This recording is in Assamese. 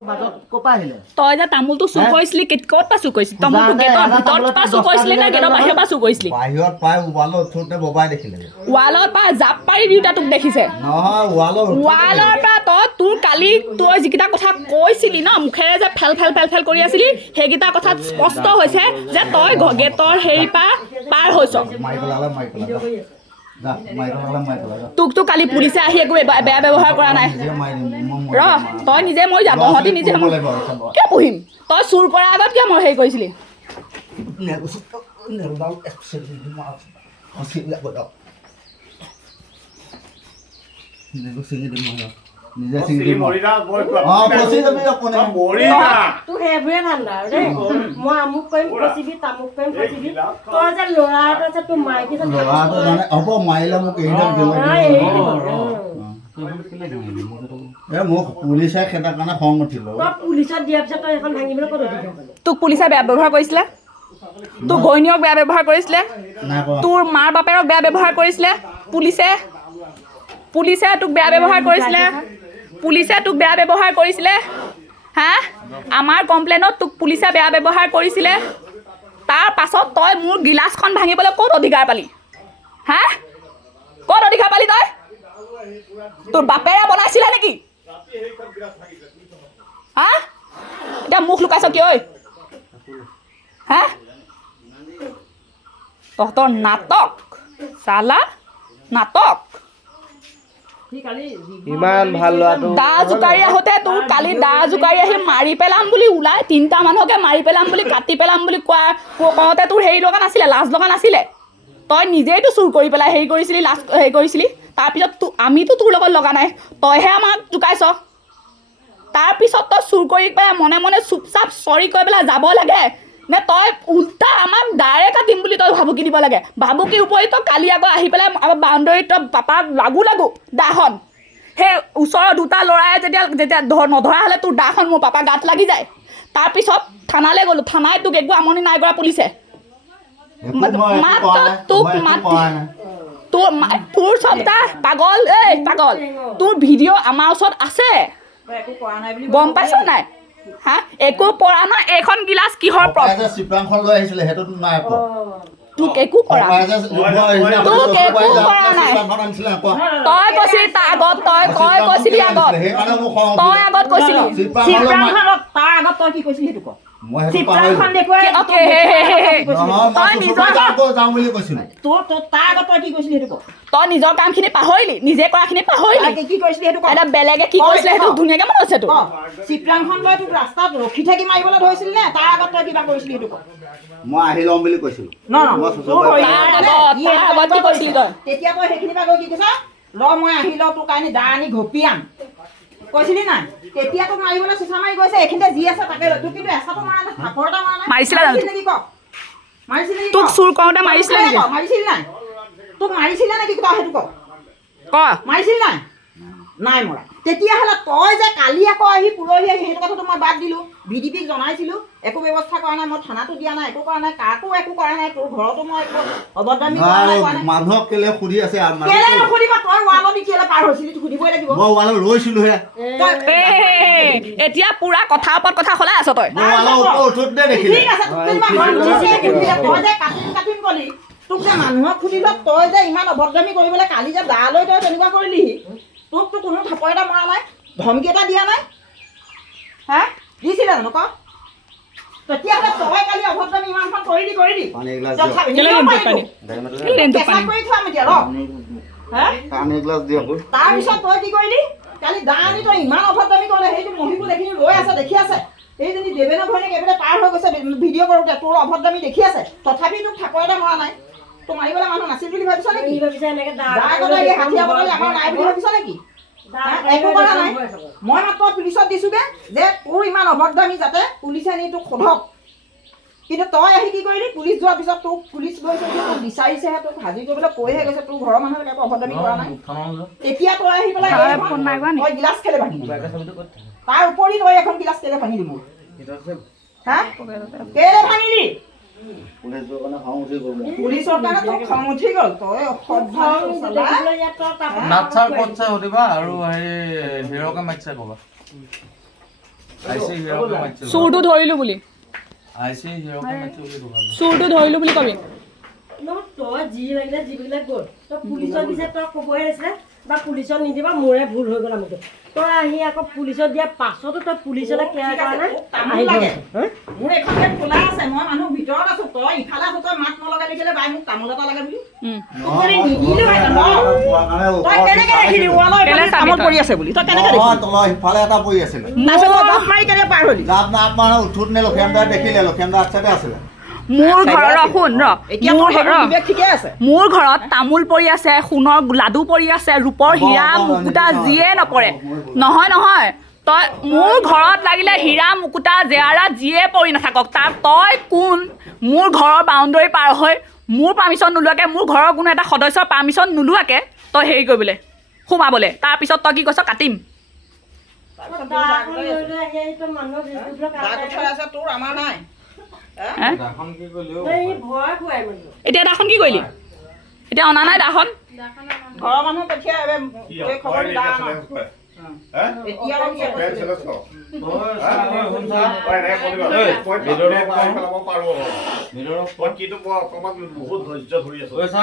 তই যে তামোলটো চুৰ কৰিছিলি ক'ত পা চুৰ কৰিছিলি তামোলটো গেটৰ ভিতৰত পা চুৰ কৰিছিলি নে গেটৰ বাহিৰৰ পৰা চুৰ কৰিছিলি বাহিৰত পাই ৱালত থোতে ববাই দেখিলে ৱালত পা জাপ পাৰি দিউতা তোক দেখিছে নহয় ৱালৰ পৰা তই তোৰ কালি তই যিকেইটা কথা কৈছিলি ন মুখেৰে যে ফেল কৰি আছিলি সেইকেইটা কথাত স্পষ্ট হৈছে যে তই গেটৰ হেৰি পাৰ হৈছ তোক তো কালি পুলিচে আহি একো বেয়া ব্যৱহাৰ কৰা নাই ৰ তই নিজে মই যা তহঁতি নিজে কিয় পঢ়িম তই চুৰ কৰাৰ আগত কিয় মই হেৰি কৰিছিলি নিজে চিংগি মৰিলা ফচি যাবি আপুনি মৰিলা তু হেভে ঠাণ্ডা ৰে মই আমুক কইম ফচিবি তামুক কইম ফচিবি তই যে লৰাটো আছে তু মাইকি যে লৰাটো জানে হ'ব মাইলা মোক এইটা গেল মোক পুলিচে খেতাৰ কাৰণে খং উঠিল তই পুলিচত দিয়াৰ পিছত তই এখন ভাঙিবলৈ ক'ত দিবি তোক পুলিচে বেয়া ব্যৱহাৰ কৰিছিলে তোৰ ঘৈণীয়েক বেয়া ব্যৱহাৰ কৰিছিলে তোৰ মাৰ বাপেৰক বেয়া ব্যৱহাৰ কৰিছিলে পুলিচে তোক বেয়া ব্যৱহাৰ কৰিছিলে হা আমাৰ কমপ্লেইনত তোক পুলিচে বেয়া ব্যৱহাৰ কৰিছিলে তাৰ পাছত তই মোৰ গিলাচখন ভাঙিবলৈ ক'ত অধিকাৰ পালি হা ক'ত অধিকাৰ পালি তই তোৰ বাপেৰে বনাইছিলে নেকি হা এতিয়া মুখ লুকাইছ কিয় ঐ হা তহঁতৰ নাটক চালা নাটক ইমান ভাল লোৱাটো দা জোকাৰি আহোঁতে তোৰ কালি দা জোকাৰি আহি মাৰি পেলাম বুলি ওলাই 3টা মানুহকে মাৰি পেলাম বুলি কাটি পেলাম বুলি কওঁতে তোৰ হেৰি লগা নাছিলে লাজ লগা নাছিলে তই নিজেইতো চুৰ কৰি পেলাই হেৰি কৰিছিলি লাজ হেৰি কৰিছিলি তাৰপিছত আমিতো তোৰ লগত লগা নাই তইহে আমাক জোকাইছ তাৰপিছত তই চুৰ কৰি পেলাই মনে মনে চুপচাপ চৰি কৈ পেলাই যাব লাগে নে তই উল্টা আমাক ডাইৰেক্ট কাটিম বুলি তই ভাবুকি দিব লাগে ভাবুকিৰ উপৰি তই কালি আকৌ আহি পেলাই আমাৰ বাউণ্ডেৰীত তই পাপাক লাগু দাখন সেই ওচৰৰ 2টা ল'ৰাই যেতিয়া নধৰা হ'লে তোৰ দাখন মোৰ পাপা গাত লাগি যায় তাৰপিছত থানালৈ গ'লোঁ থানাই তোক একো আমনি নাই কৰা পুলিচে তোৰ চবটা পাগল তোৰ ভিডিঅ' আমাৰ ওচৰত আছে গম পাইছ নাই হা একো পৰা নাই এইখন গিলাচ কিহৰ চিপ্ৰাংখন লৈ আহিছিলে সেইটোত নাই তোক একো কৰা নাই তই কৈছিলি তাৰ আগত তই কৈছিলি আগত তাৰ আগত তই কি কৈছিলি সেইটো ক তই নিজৰ কামখিনি পাহৰিলি নিজে কৰাখিনি পাহৰিলি কি কৈছিলি সেইটো এটা বেলেগে কি কৈছিলে সেইটো ধুনীয়াকে মনত আছে তোৰ চিপ্ৰাংখন লৈ তোক ৰাস্তাত ৰখি থাকি মাৰিবলৈ ধৰিছিলি নে তাৰ আগত তই কিবা কৰিছিলি সেইটো ক মই আহি ল'ম বুলি কৈছিলো তেতিয়া তই সেইখিনি পৰা গৈ কি কৈছ মই আহি লওঁ তোৰ কাৰণে দা আনি ঘপিয়াম কৈছিলি নাই তেতিয়া তোক মাৰিবলৈ চিচা মাৰি গৈছে এইখিনিতে যি আছে তাকে তোক কিন্তু এচাটো মৰা নাই থাপৰ এটা মৰা নাই মাৰিছিলে নেকি ক মাৰিছিলি তোক চুৰ কৰোঁতে মাৰিছিলে নেকি মাৰিছিলি নাই তোক মাৰিছিলে নেকি ক সেইটো ক মাৰিছিলি নাই নাই মৰা তেতিয়াহ'লে তই যে কালি আকৌ আহি পুৰহি আহি সেইটো কথাটো মই বাদ দিলোঁ VDPক জনাইছিলোঁ একো ব্যৱস্থা কৰা নাই মই থানাটো দিয়া নাই একো কৰা নাই কাকো একো কৰা নাই তোৰ ঘৰতো মই একো অভদ্ৰামি কৰা নাই মানুহক কেলে সুধি আছে কেলে নুসুধিব তই ৱালত কেলে পাৰ হৈছিলি তোক সুধিবই লাগিব মই ৱালত ৰৈছিলোহে এতিয়া পুৰা কথা ওপৰত কথা সলাই আছ তই ঠিক আছে তই যে কাটিম কলি তোক যে মানুহক সুধিব তই যে ইমান অভদ্ৰামি কৰিবলৈ কালি যে দা লৈ তই তেনেকুৱা কৰিলিহি তোকতো কোনো থাপৰ এটা মৰা নাই ধমকি এটা দিয়া নাই হা দিছিলে জানো ক তেতিয়াহ'লে তই কালি অভদ্ৰামি ইমানখন কৰি দি তাৰপিছত তই কি কৰিলি কালি দা আনি তই ইমান অভদ্ৰামি কৰিলে সেইটো মহিবুল এইখিনি ৰৈ আছে দেখি আছে এইজনী দেৱেনৰ ঘৈণীয়েক এইফালে পাৰ হৈ গৈছে ভিডিঅ' কৰোঁতে তোৰ অভদ্ৰামি দেখি আছে তথাপি তোক থাপৰ এটা মৰা নাই তোক মাৰিবলৈ মানুহ নাছিল বুলি ভাবিছ নেকি আমাৰ নাই বুলি ভাবিছ নেকি একো কৰা নাই মই মাত্ৰ পুলিচত দিছোগে যে তোৰ ইমান অভদ্ৰামি যাতে পুলিচে নি তোক সোধক কিন্তু তই আহি কি কৰিলি পুলিচ যোৱাৰ পিছত তোক পুলিচ গৈছে তোক বিচাৰিছেহে তোক হাজিৰ কৰিবলৈ কৈহে গৈছে তোৰ ঘৰৰ মানুহে একো অভদ্ৰামি কৰা নাই তেতিয়া তই আহি পেলাই তই গিলাচ কেলে ভাঙিলি তাৰ উপৰি তই এখন গিলাচ কেলে ভাঙিলি মোৰ হা কেলে ভাঙিলি পুলিচৰ কাৰণে তোক খং উঠি গ'ল তই নাটছাৰ ক'ত চাই সুধিবা আৰু হেৰি হিৰকে মাতিছে ক'বা আইছে হিৰকে মাতিছিল চুৰটো ধৰিলোঁ বুলি আইছে হিৰকে মাতিছিল বুলি দোকান চুৰটো ধৰিলোঁ বুলি কবি তই যি লাগিলে যিবিলাক গ'ল তই পুলিচত দিছে তই ক'বই লাগিছিলে বা পুলিচত নিদিবা মোৰে ভুল হৈ গ'ল আমুকটো তই আহি আকৌ পুলিচত দিয়া পাছতো তই পুলিচলৈ কেয়াৰ কৰা নাই তামোল লাগে মোৰ এখন গেট খোলা আছে মই মানুহ ভিতৰত আছো তই ইফালে আছো তই মাত নলগালি কেলে বাই মোক তামোল এটা লাগে বুলি তই কেনেকে দেখিলি ৱালৰ কেলে এফালে তামোল পৰি আছে বুলি তই কেনেকে দেখিলি তলৰ সিফালে এটা পৰি আছিলে তাৰপিছত তই জাপ মাৰি কেনেকে পাৰ হলি জাপ নাপ মানে উঠোত নে লক্ষীমদাৰ দেখিলে লক্ষীমদাৰ আগচাইডে আছিলে মোৰ ঘৰৰ শুন এতিয়া তোৰ সেইবোৰ বিবেক ঠিকে আছে মোৰ ঘৰত তামোল পৰি আছে সোণৰ লাডু পৰি আছে ৰূপৰ হীৰা মুকুতা যিয়ে নপৰে নহয় তই মোৰ ঘৰত লাগিলে হীৰা মুকুতা জেৱাৰা যিয়ে পৰি নাথাকক তাত তই কোন মোৰ ঘৰৰ বাউণ্ডৰী পাৰ হৈ মোৰ পাৰ্মিশ্যন নোলোৱাকৈ মোৰ ঘৰৰ কোনো এটা সদস্যৰ পাৰ্মিশ্যন নোলোৱাকৈ তই হেৰি কৰিবলৈ সোমাবলৈ তাৰপিছত তই কি কৈছ কাটিম মানুহক দাগ উঠাই আছে তোৰ আমাৰ নাই দাখন কি কৰিলেও ভয় খুৱাই মানুহ এতিয়া দাখন কি কৰিলি এতিয়া অনা নাই দাখন ঘৰৰ মানুহ পঠিয়াই এই খবৰ দি দা আন এতিয়া আৰু কি আছে? ভিতৰত বহুত ধৈৰ্য ধৰি আছো ঐ চা